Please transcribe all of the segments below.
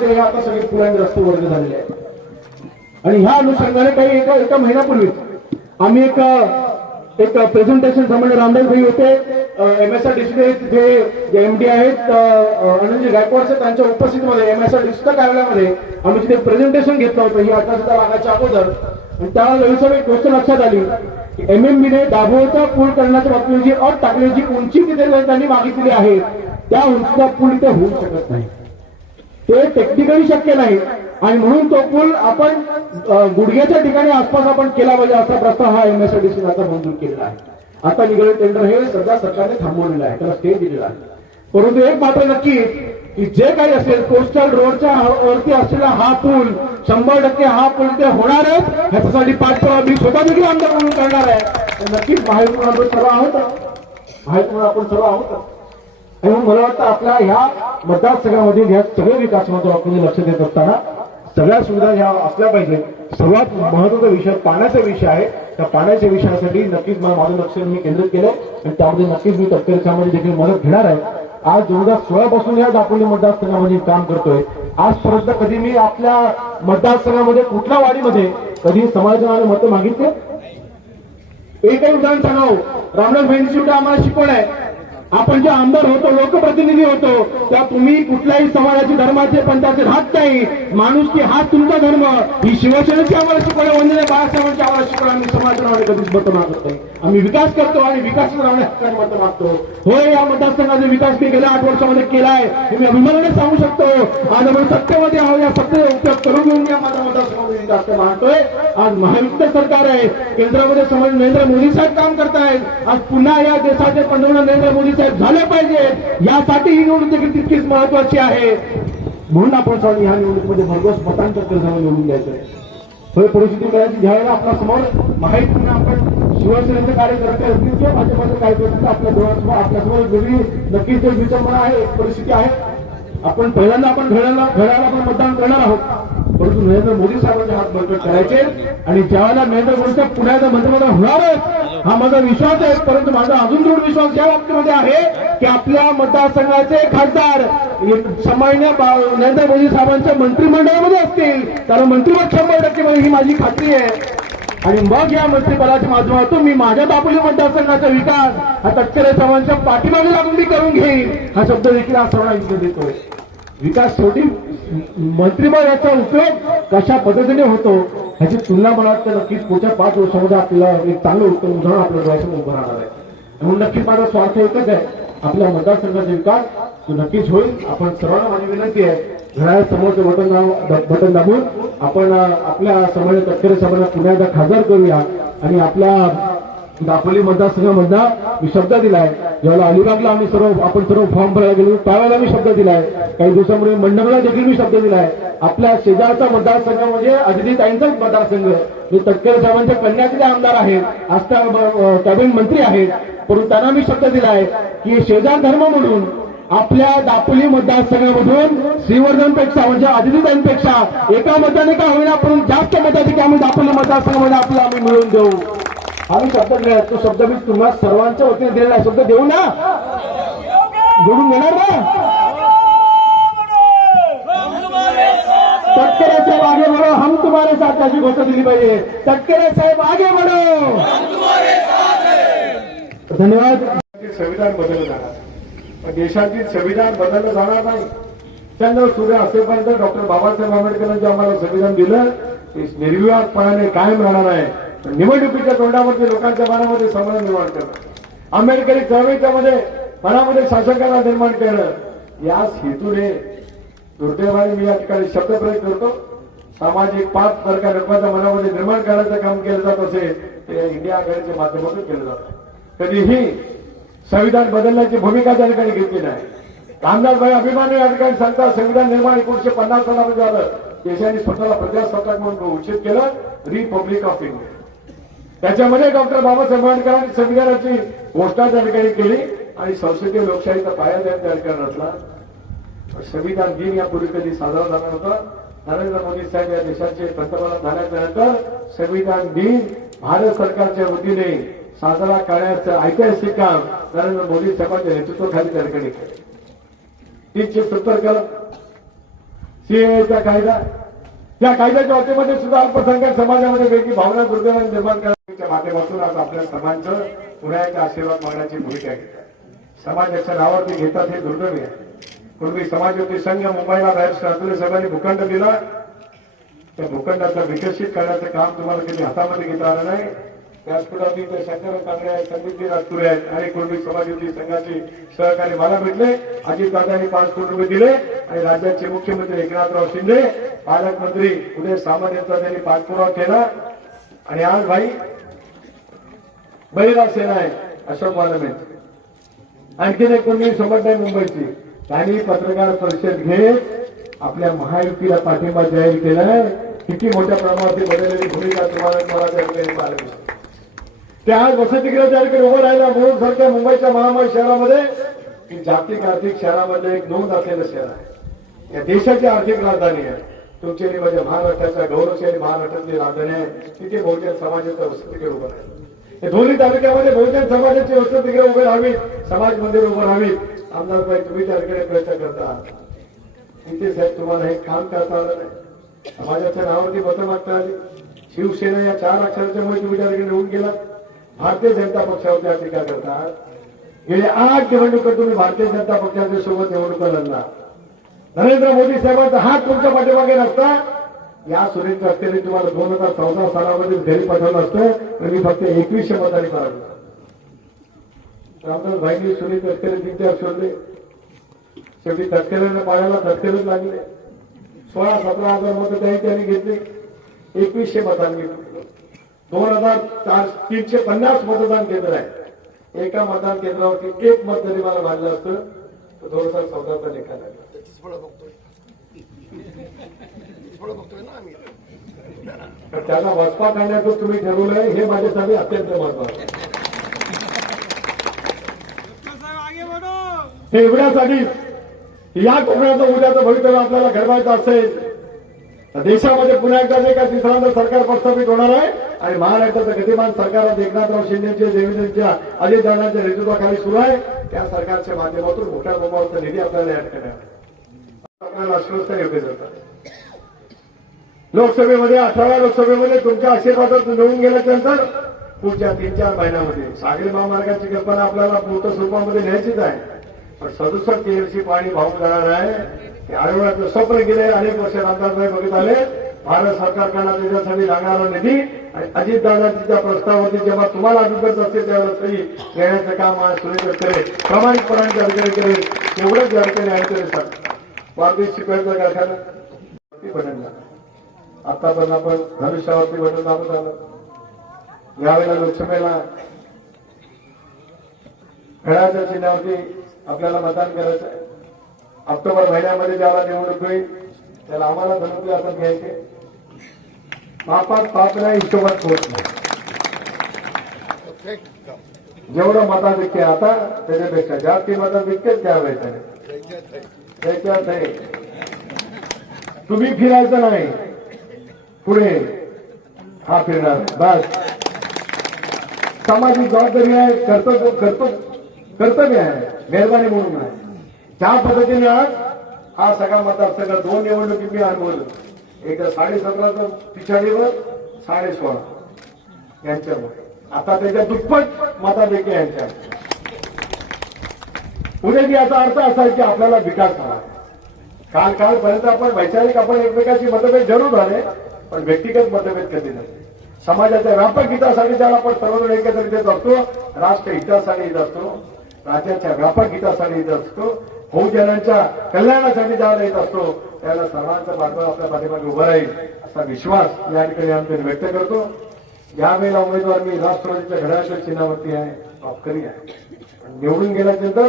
शहरामध्ये हे आता सगळे पुलांनी रस्ते वर्ग झालेले आहेत. आणि ह्या अनुषंगाने काही एका एका महिन्यापूर्वी आम्ही एक एक प्रेझेंटेशन सामान्य रामदास भाई होते एम एस आर तिथे जे एम डी आहेत अनंतजी गायकवाड सर त्यांच्या उपस्थितीमध्ये एम एस आर डीसीच्या कार्यालयामध्ये आम्ही तिथे प्रेझेंटेशन घेतलं होतं. ही आकाशता लागायच्या अगोदर. आणि त्यावेळेस एक गोष्ट लक्षात आली एम एम बीने दाभोळचा पूल करण्याच्या बाबतीत जी अट टाकण्याची उंची तिथे त्यांनी मागितलेली आहे त्या उंचीचा पूल इथे होऊ शकत नाही. ते टेक्निकली शक्य नाही. आणि म्हणून तो पूल आपण गुडघ्याच्या ठिकाणी आसपास आपण केला पाहिजे असा प्रस्ताव हा एमएसआरडीसी आता मंजूर केलेला आहे. आता निघाले टेंडर हे सध्या सरकारने थांबवलेलं आहे. त्याला स्टे दिलेला आहे. परंतु एक मात्र नक्की की जे काही असेल कोस्टल रोडच्या वरती असलेला हा पूल शंभर टक्के हा पूल ते होणार आहे. ह्याच्यासाठी पाठपुरावा मी स्वतः देखील आमदार म्हणून करणार आहे. नक्कीच माहिती म्हणून आपण सर्व आहोत. माहिती म्हणून आपण सर्व आहोत. आणि म्हणून मला वाटतं आपल्या ह्या मतदारसंघामध्ये ह्या विकास विकासामध्ये आपण लक्ष देत असताना सगळ्या सुविधा ह्या असल्या पाहिजे. सर्वात महत्त्वाचा विषय पाण्याचा विषय आहे. त्या पाण्याच्या विषयासाठी नक्कीच मला माझं लक्ष मी केंद्रित केलं आणि त्यामध्ये नक्कीच मी तत्परतेमध्ये देखील मदत घेणार आहे. आज दोन हजार सोळा पासून या दापोली मतदारसंघामध्ये काम करतोय. आजपर्यंत कधी मी आपल्या मतदारसंघामध्ये कुठल्या वाडीमध्ये कधी समाजाने मतं मागितले? एकही उदाहरण हो. सांगाव रामदास भेंडीची शेवटी आम्हाला शिकवण आहे आपण जे आमदार होतो लोकप्रतिनिधी होतो त्या तुम्ही कुठल्याही समाजाचे धर्माचे पंथाचे हात नाही. माणूस की हा तुमचा धर्म. ही शिवसेनेची आम्हाला शिकवणं वंदने बाळासाहेबांची आम्हाला शिकवणं आम्ही समाजाने कधीच मत मागतो आम्ही विकास करतो आणि विकास करण्याने हक्काने मतं मागतो. होय या मतदारसंघाचा विकास मी गेल्या आठ वर्षामध्ये केलाय. हे मी अभिमानाने सांगू शकतो. आज आपण सत्तेमध्ये आहोत या सत्तेचा उपयोग करून घेऊन या माझ्या मतदारसंघामध्ये विकास मानतोय. आज महायुक्त सरकार आहे. केंद्रामध्ये समज नरेंद्र मोदी साहेब काम करतायत. आज पुन्हा या देशाचे पंतप्रधान नरेंद्र मोदी साहेब झाले पाहिजे. यासाठी ही निवडणूक देखील तितकीच महत्वाची आहे. म्हणून आपण सर्वांनी ह्या निवडणुकीमध्ये भरघोस मतांतर जाऊन निवडून द्यायचं आहे. होय परिस्थिती करायची ज्यावेळेला आपल्यासमोर माहिती आपण शिवसेनेचे कार्यकर्ते असतील किंवा भाजपाचे कार्यकर्ते आपल्या डोळ्यासमोर आपल्यासमोर वेगळी नक्कीच एक विचंबना आहे एक परिस्थिती आहे. आपण पहिल्यांदा आपण घड्याला घड्याला आपण मतदान करणार आहोत. परंतु नरेंद्र मोदी साहेबांचे हात बळकट करायचे आणि ज्यावेळेला नरेंद्र मोदी साहेब पुण्याचा मंत्रिमंडळ होणारच हा माझा विश्वास आहे. परंतु माझा अजून दृढ विश्वास या बाबतीमध्ये आहे की आपल्या मतदारसंघाचे खासदार सामान्य नरेंद्र मोदी साहेबांच्या मंत्रिमंडळामध्ये असतील. कारण मंत्रिपद शंभर टक्के ही माझी खात्री आहे. आणि मग या मंत्रिपदाच्या माध्यमातून मी माझ्या दापोली मतदारसंघाचा विकास हा तटकरे चव्हाणच्या पाठीमागे लागून मी करून घेईन हा शब्द देखील आज सर्वांना देतोय. विकास शेवटी मंत्रिमंडळाचा उपयोग कशा पद्धतीने होतो ह्याची तुलना मला वाटतं नक्कीच पुढच्या पाच वर्षामध्ये आपल्याला एक चांगलं उत्तम उदाहरण आपल्या डोळ्यासमोर उभं राहणार आहे. म्हणून नक्कीच माझा स्वार्थ एकच आहे. आपल्या मतदारसंघाचा विकास तो नक्कीच होईल. आपण सर्वांना माझी विनंती आहे. घड्याळ समोरचं बटन बटन दाबून आपण आपल्या समाज तटकरे साहेबांना पुन्हा एकदा खासदार करूया आणि आपल्या दापोली मतदारसंघामधला मी शब्द दिलाय. ज्यावेळेला अलिबागला आम्ही सर्व आपण सर्व फॉर्म भरायला गेलो. त्यावेळेला मी शब्द दिलाय. काही दिवसांपूर्वी मंडळला देखील मी शब्द दिलाय. आपल्या शेजारचा मतदारसंघ म्हणजे अजितताईंचाच मतदारसंघ. जे तटकरे साहेबांच्या कन्याचे आमदार आहेत. आज त्या कॅबिनेट मंत्री आहेत. परंतु त्यांना मी शब्द दिलाय की शेजार धर्म म्हणून आपल्या दापोली मतदारसंघामधून श्रीवर्धनपेक्षा म्हणजे अजितताईंपेक्षा एका मताने का होईना पण जास्त मताधिक आम्ही दापोली मतदारसंघामध्ये आपल्याला आम्ही मिळवून देऊ. आम्ही शब्द दिलाय तो शब्द मी तुम्हाला सर्वांच्या वतीने दिलेला. शब्द देऊ ना? जोडून घेणार ना? तटकरे साहेब आगे बढ़ो हम तुम्हारे साथ त्याची घोषणा दिली पाहिजे. तटकरे साहेब आगे बढ़ो धन्यवाद. संविधान बदललं जाणार. पण देशातील संविधान बदललं जाणार नाही. चंद्र सूर्य असेपर्यंत डॉक्टर बाबासाहेब आंबेडकरांनी जे आम्हाला संविधान दिलं ते निर्विवादपणाने कायम राहणार आहे. निवडणुकीच्या तोंडावरती लोकांच्या मनामध्ये समाधान निर्माण करणं. आंबेडकरी चळवळीच्या मध्ये मनामध्ये शासकांना निर्माण करणं याच हेतूने दुर्दैवाने मी या ठिकाणी शब्दप्रयोग करतो. सामाजिक पाच जर का लोकांच्या मनामध्ये निर्माण करण्याचं काम केलं जात असेल ते इंडिया आघाडीच्या माध्यमातून केलं जातं कधीही संविधान बदलण्याची भूमिका त्या ठिकाणी घेतली नाही. रामदासभाई अभिमान या ठिकाणी सांगतात संविधान निर्माण एकोणीशे पन्नास सालामध्ये झालं. देशाने स्वतःला प्रजासत्ताक म्हणून घोषित केलं. Republic of India. त्याच्यामध्ये डॉक्टर बाबासाहेब आंबेडकरांनी संविधानाची घोषणा त्या ठिकाणी केली आणि संसदीय लोकशाहीचा पाया त्या ठिकाणी रचला. संविधान दिन यापूर्वी कधी साजरा झाला होता नरेंद्र मोदी साहेब या देशाचे पंतप्रधान झाल्यानंतर संविधान दिन भारत सरकारच्या वतीने साजरा करण्याचं ऐतिहासिक काम नरेंद्र मोदी साहेबांच्या नेतृत्वाखाली त्या ठिकाणी केलं. तीनशे सत्तर कलम सीएचा कायदा. त्या कायद्याच्या बाबतीमध्ये सुद्धा अल्पसंख्याक समाजामध्ये वेगळी भावना दुर्दैवाने निर्माण च्या माध्यमातून आज आपल्या सर्वांचं पुन्हा एकदा आशीर्वाद मागण्याची भूमिका घेतात समाजाच्या नावावरती घेतात हे दुर्दैवी आहे. पूर्वी समाजवादी संघ मुंबईला बाहेर शास्त्रीय साहेबांनी भूखंड दिला. त्या भूखंडाचा विकसित करण्याचं काम तुम्हाला कधी हातामध्ये घेता आलं नाही. त्याचपुढे ते शंकर कांगडे आहेत संदीपजी राजपुरे आहेत आणि कुणबी समाजवादी संघाचे सहकारी मला भेटले. अजितदादांनी पाच कोटी रुपये दिले आणि राज्याचे मुख्यमंत्री एकनाथराव शिंदे पालकमंत्री उदय सामंत यांचा त्यांनी पाठपुरावा केला. आणि आज भाई बहिरा सेना आहे अशोक मालमे आणखीन एक कोणी सोबत नाही मुंबईची. त्यांनी पत्रकार परिषद घेत आपल्या महायुतीला पाठिंबा जाहीर केलाय किती मोठ्या प्रमाणात बदललेली भूमिका तुम्हाला त्या ते आज वसतिगृह उभं राहिला म्हणून सारख्या मुंबईच्या महामारी शहरामध्ये की जागतिक आर्थिक शहरामध्ये एक नोंद असलेलं शहर आहे. या देशाची आर्थिक राजधानी आहे. तुमची आणि माझ्या महाराष्ट्राच्या गौरवशाली महाराष्ट्रातली राजधानी आहे. तिथे बहुजन समाजाचं वसतिगृह उभं राहिलं. दोन्ही तालुक्यामध्ये बहुजन समाजाची वस्तू तिकडे उभे राहावी समाज मंदिर उभं राहावी आमदार बाई तुम्ही त्याकडे प्रयत्न करता. तिथे साहेब तुम्हाला हे काम करता आलं नाही. समाजाच्या नावावरती मतं मागता आली. शिवसेना या चार अक्षराच्या मुळे तुम्ही त्याकडे ठिकाणी निवडून गेलात. भारतीय जनता पक्षावर त्या टीका करता गेले आठ निवडणुका तुम्ही भारतीय जनता पक्षाच्या सोबत निवडणुका लढला. नरेंद्र मोदी साहेबांचा हात तुमच्या पाठीमागे नसता. या सुरेंद्र तटकरे तुम्हाला दोन हजार चौदा सालामध्ये घरी पाठवलं असतं तर मी फक्त एकवीसशे मतांनी पराभूत रामदास भाईंनी सुरेंद्र तटकरे तीन शोधले शेवटी तटकऱ्याने पाण्याला तटकरेच लागले. सोळा सतरा हजार मतं त्याही त्यांनी घेतले. एकवीसशे मतांनी दोन हजार चार तीनशे पन्नास मतदान केंद्र आहे. एका मतदान केंद्रावरती एक मत जरी मला मानलं असतं तर दोन हजार चौदाचा लेखा लागला फळं बघतोय ना आम्ही त्यांना वचपा करण्याचं तुम्ही ठरवलंय हे माझ्यासाठी अत्यंत महत्वाचं आहे. हे या कोकणाचं उद्याचं भवितव्य आपल्याला घडवायचं असेल देशामध्ये पुन्हा एकदा जे काय तिसऱ्यांदा सरकार प्रस्थापित होणार आहे आणि महाराष्ट्राचं गतिमान सरकार आज एकनाथराव शिंदेच्या देवेंद्रच्या अजितदादांच्या नेतृत्वाखाली सुरू आहे त्या सरकारच्या माध्यमातून मोठ्या प्रमाणाचा निधी आपल्याला ऍड ठिकाणी आहे. आपल्याला आश्वस्त योग्य जातात लोकसभेमध्ये अठराव्या लोकसभेमध्ये तुमच्या आशीर्वादात निवडून गेल्यानंतर पुढच्या तीन चार महिन्यामध्ये सागरी महामार्गाची कल्पना आपल्याला मूर्त स्वरूपामध्ये न्यायचीच आहे. पण सदुसष्ट टीएमसी पाणी वाहून जाणार आहे. ते आयोगाचं स्वप्न गेले अनेक वर्ष रामदासभाई बघत आले. भारत सरकारकडे त्याच्यासाठी लागणारा निधी आणि अजितदादाजीच्या प्रस्तावावरती जेव्हा तुम्हाला अभिप्राय असेल त्यावेळेला तरी देण्याचं काम आज सुरेश तटकरे प्रामाणिकपणाने त्या करेल एवढंच या आहे तरी सांग वारदी शिपाईचा कारखाना आता पण आपण भविष्यावरती बदल दाबत आलं. यावेळेला लोकसभेला खेळाच्या चिन्हावरती आपल्याला मतदान करायचं आहे. ऑक्टोबर महिन्यामध्ये ज्याला निवडणूक होईल त्याला आम्हाला धनुकले आपण घ्यायचे. मापात पाच नाही हिशोबात पोहोच नाही. जेवढं काम. विकते आता त्याच्यापेक्षा जास्ती मताधिक्य त्यावेळेस त्याच्यात आहे. आहे तुम्ही फिरायचं नाही. पुढे. हा फिरणार. बस. सामाजिक जबाबदारी आहे कर्तव्य कर्तव्य कर्तव्य आहे मेहरबानी म्हणून आहे. त्या पद्धतीने आज हा सगळा मतदारसंघ दोन निवडणुकी मी अनुभवलं एक साडे सतराचं पिछाडीवर साडे सोळा यांच्यामुळे आता त्याच्या दुप्पट मताधिक्य यांच्या उद्या याचा अर्थ असा आहे की आपल्याला विकास हवा काल कालपर्यंत आपण वैचारिक आपण एकमेकाशी मतभेद जरूर झाले. पण व्यक्तिगत मतभेद कधी नसते समाजाच्या व्यापक हितासाठी ज्याला आपण सर्वजण एकत्रित असतो राष्ट्र हितासाठी येत असतो राज्याच्या व्यापक हितासाठी येत असतो बहुजनांच्या कल्याणासाठी ज्याला येत असतो त्याला सर्वांचा पाठबळ आपल्या पाठीमागे उभा राहील असा विश्वास या ठिकाणी आम्ही व्यक्त करतो. यावेळेला उमेदवार मी राष्ट्रवादीच्या घड्याळाच्या चिन्हावरती आहे नोकरी आहे. निवडून गेल्यानंतर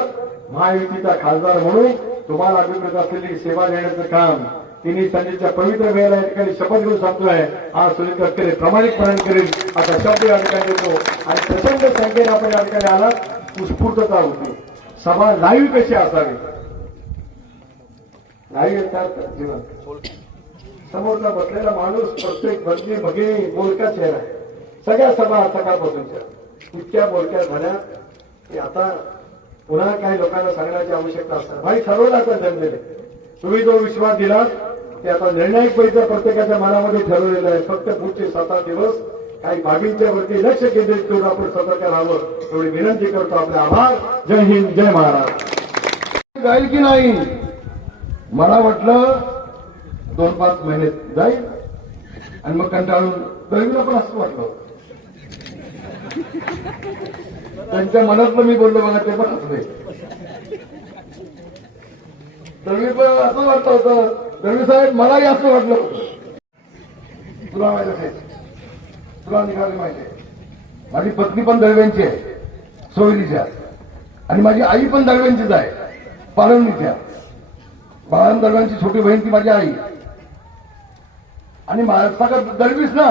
महायुतीचा खासदार म्हणून तुम्हाला अभिप्रेत असलेली सेवा देण्याचं काम तिने संधीच्या पवित्र वेळेला या ठिकाणी शपथ घेऊन सांगतोय. हा सुनील तटकरे प्रामाणिकपणे करेल असा शब्द या ठिकाणी देतो आणि प्रचंड संख्येने आपण या ठिकाणी आला उत्स्फूर्तता होती. सभा लाईव्ह कशी असावी? लाईव्ह येतात जीवन. समोरचा बसलेला माणूस प्रत्येक भगनी भगिनी बोलका चेहरा. सगळ्या सभा सकाळपासूनच्या. इतक्या बोलक्या झाल्या की आता पुन्हा काही लोकांना सांगण्याची आवश्यकता असणार. भाई ठरवलं आता जनतेने तुम्ही जो विश्वास दिला ते आता निर्णायक पैसा प्रत्येकाच्या मनामध्ये ठरवलेलं आहे. फक्त पुढचे सात आठ दिवस काही बाबींच्या वरती लक्ष केंद्रित करून आपण सतर्क राहावं. एवढी विनंती करतो आपले आभार. जय हिंद जय महाराज जाईल की नाही? मला वाटलं दोन पाच महिने जाईल. आणि मग कंटाळून दळवीला पण असं वाटलं. त्यांच्या मनातलं मी बोललो बघा ते पण असले दळवी पण असं वाटतं होतं. दळवी साहेब मलाही असं वाटलं होतं. तुला माहिती आहे. तुला निघाले माहिती आहे. माझी पत्नी पण दळव्यांची आहे सोयलीच्या. आणि माझी आई पण दळव्यांचीच आहे पालवणीच्या बाळान दळव्यांची छोटी बहीण ती माझी आई. आणि माझ्या दळवीस ना.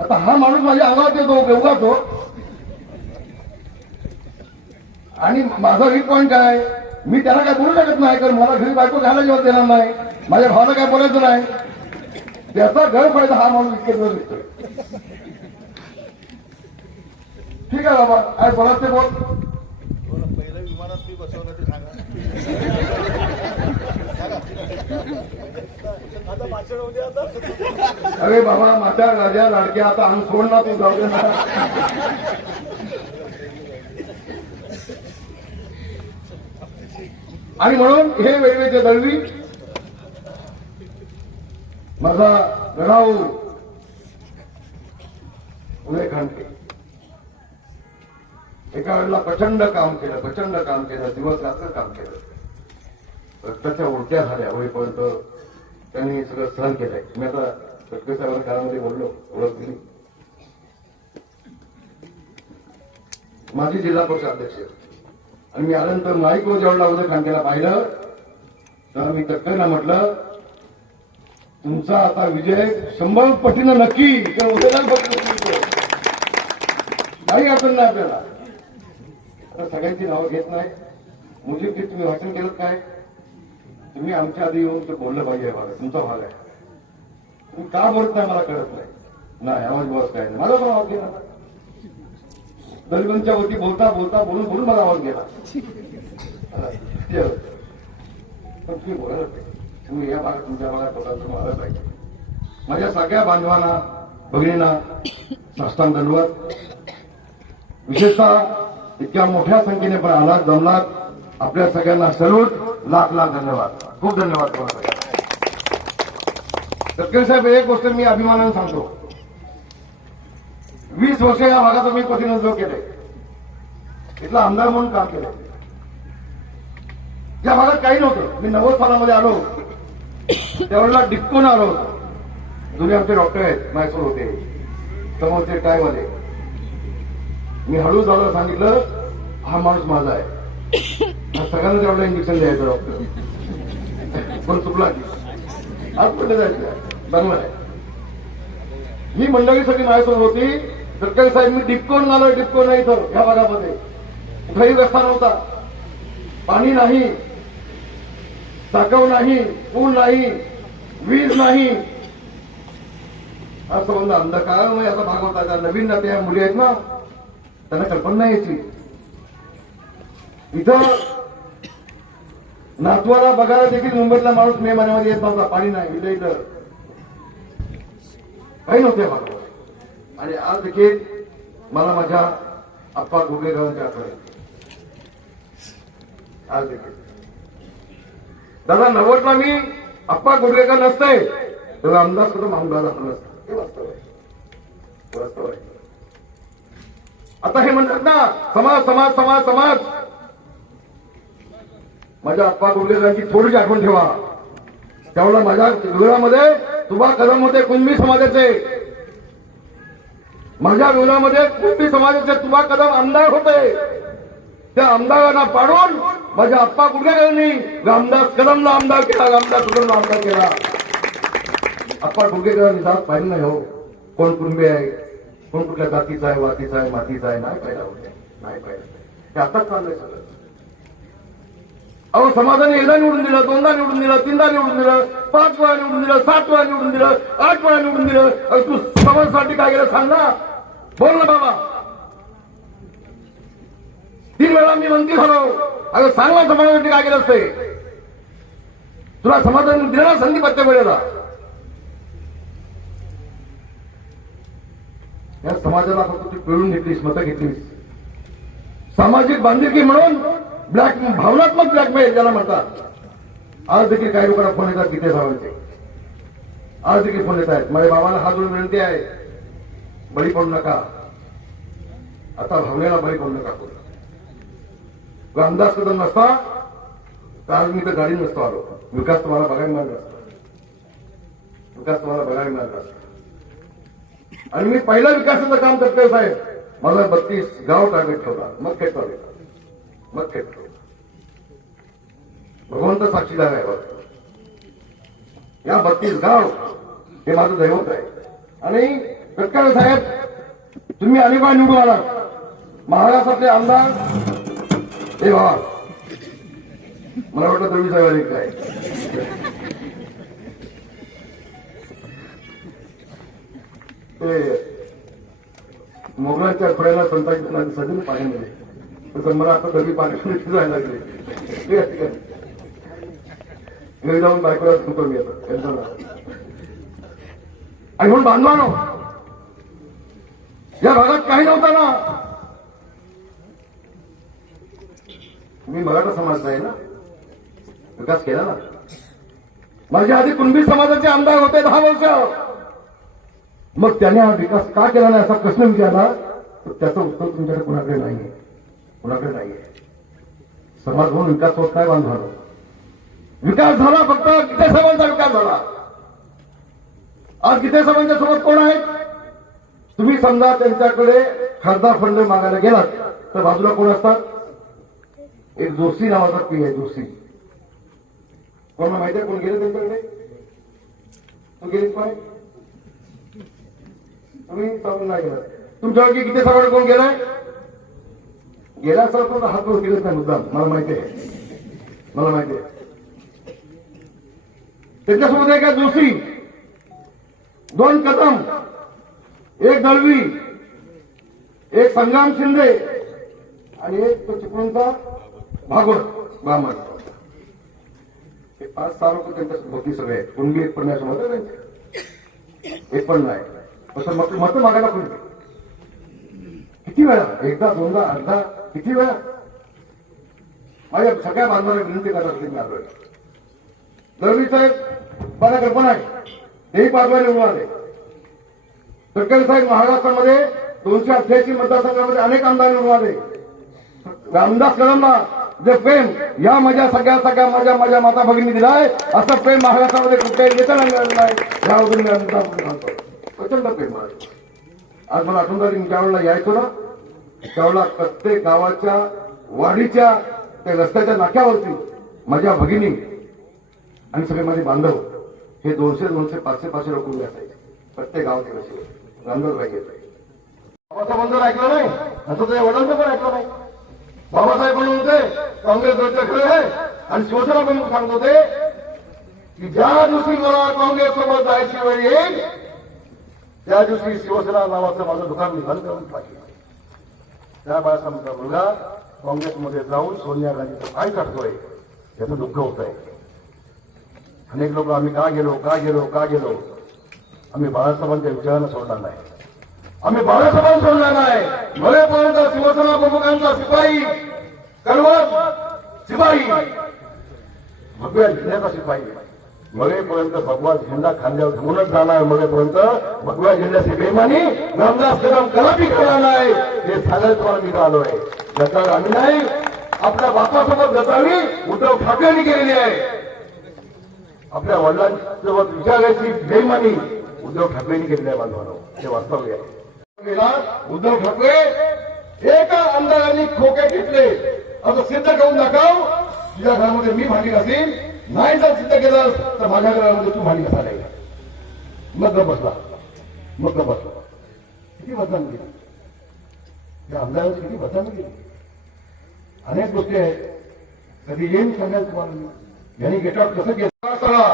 आता हा माणूस माझ्या अंगात येतो उगाच हो. आणि माझा वीक पॉईंट काय? मी त्याला काय बोलू शकत नाही कारण मला घरी बायको घ्यायला जेव्हा देणार नाही. माझ्या भावाला काय बोलायचं नाही. त्याचा गैरफायदा हा माणूस इतके दिवस ठीक आहे बाबा काय बोलायचं ते बोल. पहिलं विमानात मी बसवलं ते सांगा अरे बाबा माझ्या राजा लाडक्या आता अंग सोडणार तू जाऊ दे आणि म्हणून हे वेगवेगळे दळवी माझा गणाऊ उदय खांडके. एका वेळेला प्रचंड काम केलं प्रचंड काम केलं दिवस रात्र काम केलं. रक्ताच्या उलट्या झाल्या होईपर्यंत त्यांनी सगळं सहन केलंय. मी आता सटके साहेबांच्या काळामध्ये बोललो ओळख दिली. माझी जिल्हा परिषद अध्यक्ष. आणि मी आल्यानंतर नाईक जेवढला उद्या खांद्याला पाहिलं तर मी तटकरला म्हटलं तुमचा आता विजय शंभर पटीनं नक्की तर उद्याला काही अडचण नाही आपल्याला. आता सगळ्यांची नावं घेत नाही. मुलीम की तुम्ही भाषण केलं काय? तुम्ही आमच्या आधी येऊन ते बोललं पाहिजे भाग तुमचा भाग आहे. तुम्ही का बोलत नाही मला कळत नाही? नाही आवाज बस काय नाही. माझा पण आवाज घेणार दलितांच्या वरती बोलता बोलता बोलून बोलून मला आवाज गेला. पण तुम्ही बोलायला पाहिजे तुम्ही या भागात तुमच्या भागात होता तुम्ही आला पाहिजे. माझ्या सगळ्या बांधवांना भगिनींना साष्टांग दंडवत विशेषतः इतक्या मोठ्या संख्येने पण आलात जमलात. आपल्या सगळ्यांना सल्यूट लाख लाख धन्यवाद. खूप धन्यवाद तुम्हाला. साहेब एक गोष्ट मी अभिमानाने सांगतो. वीस वर्ष या भागाचं मी प्रतिनिधित्व केलंय. इथला आमदार म्हणून काम केलं या भागात काही नव्हतं. मी नव्वद सालामध्ये आलो त्यावेळेला डिक्कून आलो जुने आमचे डॉक्टर आहेत मायसूर होते. समोरचे टायवाले. मी हळू जायला सांगितलं हा माणूस माझा आहे. हा सगळ्यांना त्यावेळेला इंजेक्शन द्यायचं डॉक्टर. पण चुकला आज कुठे जायचं? चांगलं आहे ही मंडळी सगळी माझ्यासोबत होती. गडकरी साहेब मी डिपकोन झालोय डिपकोन नाही इथं ह्या भागामध्ये. कुठेही रस्ता नव्हता पाणी नाही साकव नाही पूल नाही वीज नाही. असं म्हणलं अंधकार असा भाग होता. त्या नवीन नात्या मुली आहेत ना त्यांना कल्पना नाही यायची इथं नातवाला बघायला देखील मुंबईतला माणूस मे महिन्यामध्ये येत नव्हता. पाणी नाही इथं इथं. काही नव्हते भागात आणि आज देखील मला माझ्या आप्पा घोगलेकरांची आठवण आज देखील. दादा नव्वदला मी आप्पा गुडगेकर नसते अंदाज आमदार सुद्धा आमदार आपण नसतं हे वास्तव आहे. वास्तव आहे. आता हे म्हणतात ना समाज समाज समाज समाज. माझ्या आप्पा गुडगेकरांची थोडीशी आठवण ठेवा. त्यावेळेला माझ्या विरोधामध्ये तुबा कदम होते कुणबी समाजाचे. माझ्या विरोधामध्ये कुणबी समाजाचे तुबा कदम आमदार होते? त्या आमदारांना पाडून माझ्या आप्पा गुडगेकरांनी रामदास कदमला आमदार केला रामदास कदमला आमदार केला. आप्पा गुडगेकरांनी जात पाहिलं नाही हो. कोण कुणबी आहे? कोण कुठल्या जातीचा आहे वातीचा आहे मातीचा आहे नाही पाहिला नाही पाहिजे ते आताच चाललंय सगळं. अहो समाजाने एकदा निवडून दिलं दोनदा निवडून दिलं तीनदा निवडून दिलं पाच वेळा निवडून दिलं सात वेळा निवडून दिलं आठ वेळा निवडून दिलं. तू समाजासाठी काय केलं सांग ना. बोल ना बाबा. तीन वेळा मी मंत्री झालो अगं सांगला समाजासाठी म्हणजे काय केलं असते? तुला समाधान दिलं ना संधी प्रत्येक वेळेला. या समाजाला फक्त तू पिळून घेतलीस मतं घेतलीस. सामाजिक बांधिलकी म्हणून ब्लॅक भावनात्मक ब्लॅकमेल ज्याला म्हणतात. आज देखील काही लोकांना फोन येतात तिथे सांगायचे आज देखील फोन येत आहेत. माझ्या बाबाला हा जोडून विनंती आहे. बळी पडू नका. आता भावनेला बळी पडू नका तो अंदाज कदम नसता तर आज मी तर गाडी नसतो आलो. विकास तुम्हाला बघायला मिळाला असता. विकास तुम्हाला बघायला मिळाला असता. आणि मी पहिला विकासाचं काम करतोय साहेब. मला बत्तीस गाव टार्गेट ठेवला. मग खेळ टार्गेट मग खेळ भगवंत साक्षीदार आहे या बत्तीस गाव हे माझं दैवत आहे. आणि गडकरी साहेब तुम्ही अलिबाग निवडून आला. महाराष्ट्रातले आमदार हे भावा मला वाटलं द्रवी साहेब काय ते खोळ्याला खोड्याला संतांच्या पाणी पाण्यामध्ये तसं मला आता दरवी पाणी जायला लागले. ठीक आहे, ठीक आहे. घरी जाऊन बायकोला सांगतो मी आता टेन्शन आणि म्हणून बांधवानो या भागात काही नव्हता ना. मी मराठा समाज आहे ना? विकास केला ना? माझ्या आधी कुणबी समाजाचे आमदार होते दहा वर्ष. मग त्याने हा विकास का केला नाही असा प्रश्न विचारला? तर त्याचं उत्तर तुमच्याकडे कुणाकडे नाहीये. कुणाकडे नाहीये. समाज म्हणून विकास होत नाही झाला. विकास झाला फक्त गीते साहेबांचा विकास झाला. आज गीते साहेबांच्या सोबत कोण आहेत? तुम्ही समजा त्यांच्याकडे खासदार फंड मागायला गेलात तर बाजूला कोण असतात? एक जोशी नावाचा पी आहे जोशी. कोणाला माहिती आहे कोण गेले त्यांच्याकडे? तू गेलीस पाय तुम्ही नाही गेला तुमच्यापैकी किती साहेबांकडे कोण गेलाय? गेला सर पण हात वर गेलेच नाही मुद्दा मला माहिती आहे. मला माहिती आहे. त्याच्यासोबत आहे का जोशी. दोन कदम. एक दळवी एक संग्राम शिंदे आणि एक तो चिपळूणचा भागवत ब्राह्मण हे पाच सहा लोक त्यांच्या भोवती सगळे आहेत. कुणबी एक पण नाही समजलं त्यांचे. एक पण नाही. असं मत मत मागायला कोणी किती वेळा? एकदा दोनदा अर्धा किती वेळा? माझ्या सगळ्या बांधवांना विनंती करत असते मी दळवी साहेब मला कल्पना आहे. तेही पाचवा निवडून आले. सरकारी साहेब महाराष्ट्रामध्ये दोनशे अठ्ठ्याऐंशी मतदारसंघामध्ये अनेक आमदार निवडून आले. रामदास कदमला जे प्रेम या माझ्या सगळ्या सगळ्या माझ्या माझ्या माता भगिनी दिलाय. असं प्रेम महाराष्ट्रामध्ये कुठल्याही नेत्याला मिळालं नाही. यावरून मी सांगतो. प्रचंड प्रेम आहे. आज मला आठवण झाली मी ज्या वेळेला यायचो ना त्यावेळेला प्रत्येक गावाच्या वाडीच्या त्या रस्त्याच्या नाक्यावरती माझ्या भगिनी आणि सगळे माझे बांधव हे दोनशे दोनशे पाचशे पाचशे लोक असायचे. प्रत्येक गावाचे कसे बांधव पाहिजे बाबासाहेबांचं ऐकलं नाही असं तुझ्या वडिलांचं पण ऐकलं नाही. बाबासाहेब म्हणून होते काँग्रेस चक्र आहे. आणि शिवसेना म्हणून सांगत होते की ज्या दिवशी मला काँग्रेस सोबत जायची वेळ येईल त्या दिवशी शिवसेना नावाचं माझं दुकान मी बंद करून पाहिजे त्या बाळासाहेबांचा मुलगा काँग्रेसमध्ये जाऊन सोनिया गांधीचं काय करतोय याचं दुःख होत आहे अनेक लोक आम्ही का गेलो का गेलो का गेलो? आम्ही बाळासाहेबांच्या विचारानं सोडणार नाही. आम्ही बाळासाहेबांना सोडणार नाही. मरेपर्यंत शिवसेना प्रमुखांचा शिपाई कळवत शिपाई. भगव्या झेंड्याचा शिपाई. मरेपर्यंत भगवा झेंडा खांद्यावर घेऊनच जाणार मरेपर्यंत भगव्या झेंड्याची बेमानी रामदास कदम कलापी करणार नाही. हे सांगायला तुम्हाला मी आलोय. गद्दार आम्ही नाही. आपल्या बापासोबत गद्दारी उद्धव ठाकरेंनी केलेली आहे. आपल्या वडिलांसोबत विचारायची बेमानी उद्धव ठाकरेंनी केलेली आहे बांधवांनो हे वास्तव्य आहे. उद्धव ठाकरे एका आमदारांनी खोके घेतले. असं सिद्ध करून दाखव तुझ्या घरामध्ये मी भांडी घासीन नाही जर सिद्ध केलं तर माझ्या घरामध्ये तू भांडी घासायला ये. मग बसला. मग बसला. किती बदनामी केली त्या आमदारांची किती बदनामी केली अनेक गोष्टी आहेत. कधी येईन सांगायला तुम्हाला. यांनी गेटआउट कसं केलं? चला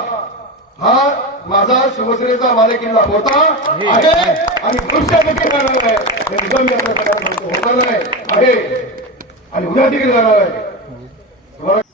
हा माझा शिवसेनेचा बालेकिल्ला होता आहे आणि भविष्यात देखील राहणार आहे. हे निगम नाही आहे. आणि उद्या देखील राहणार आहे.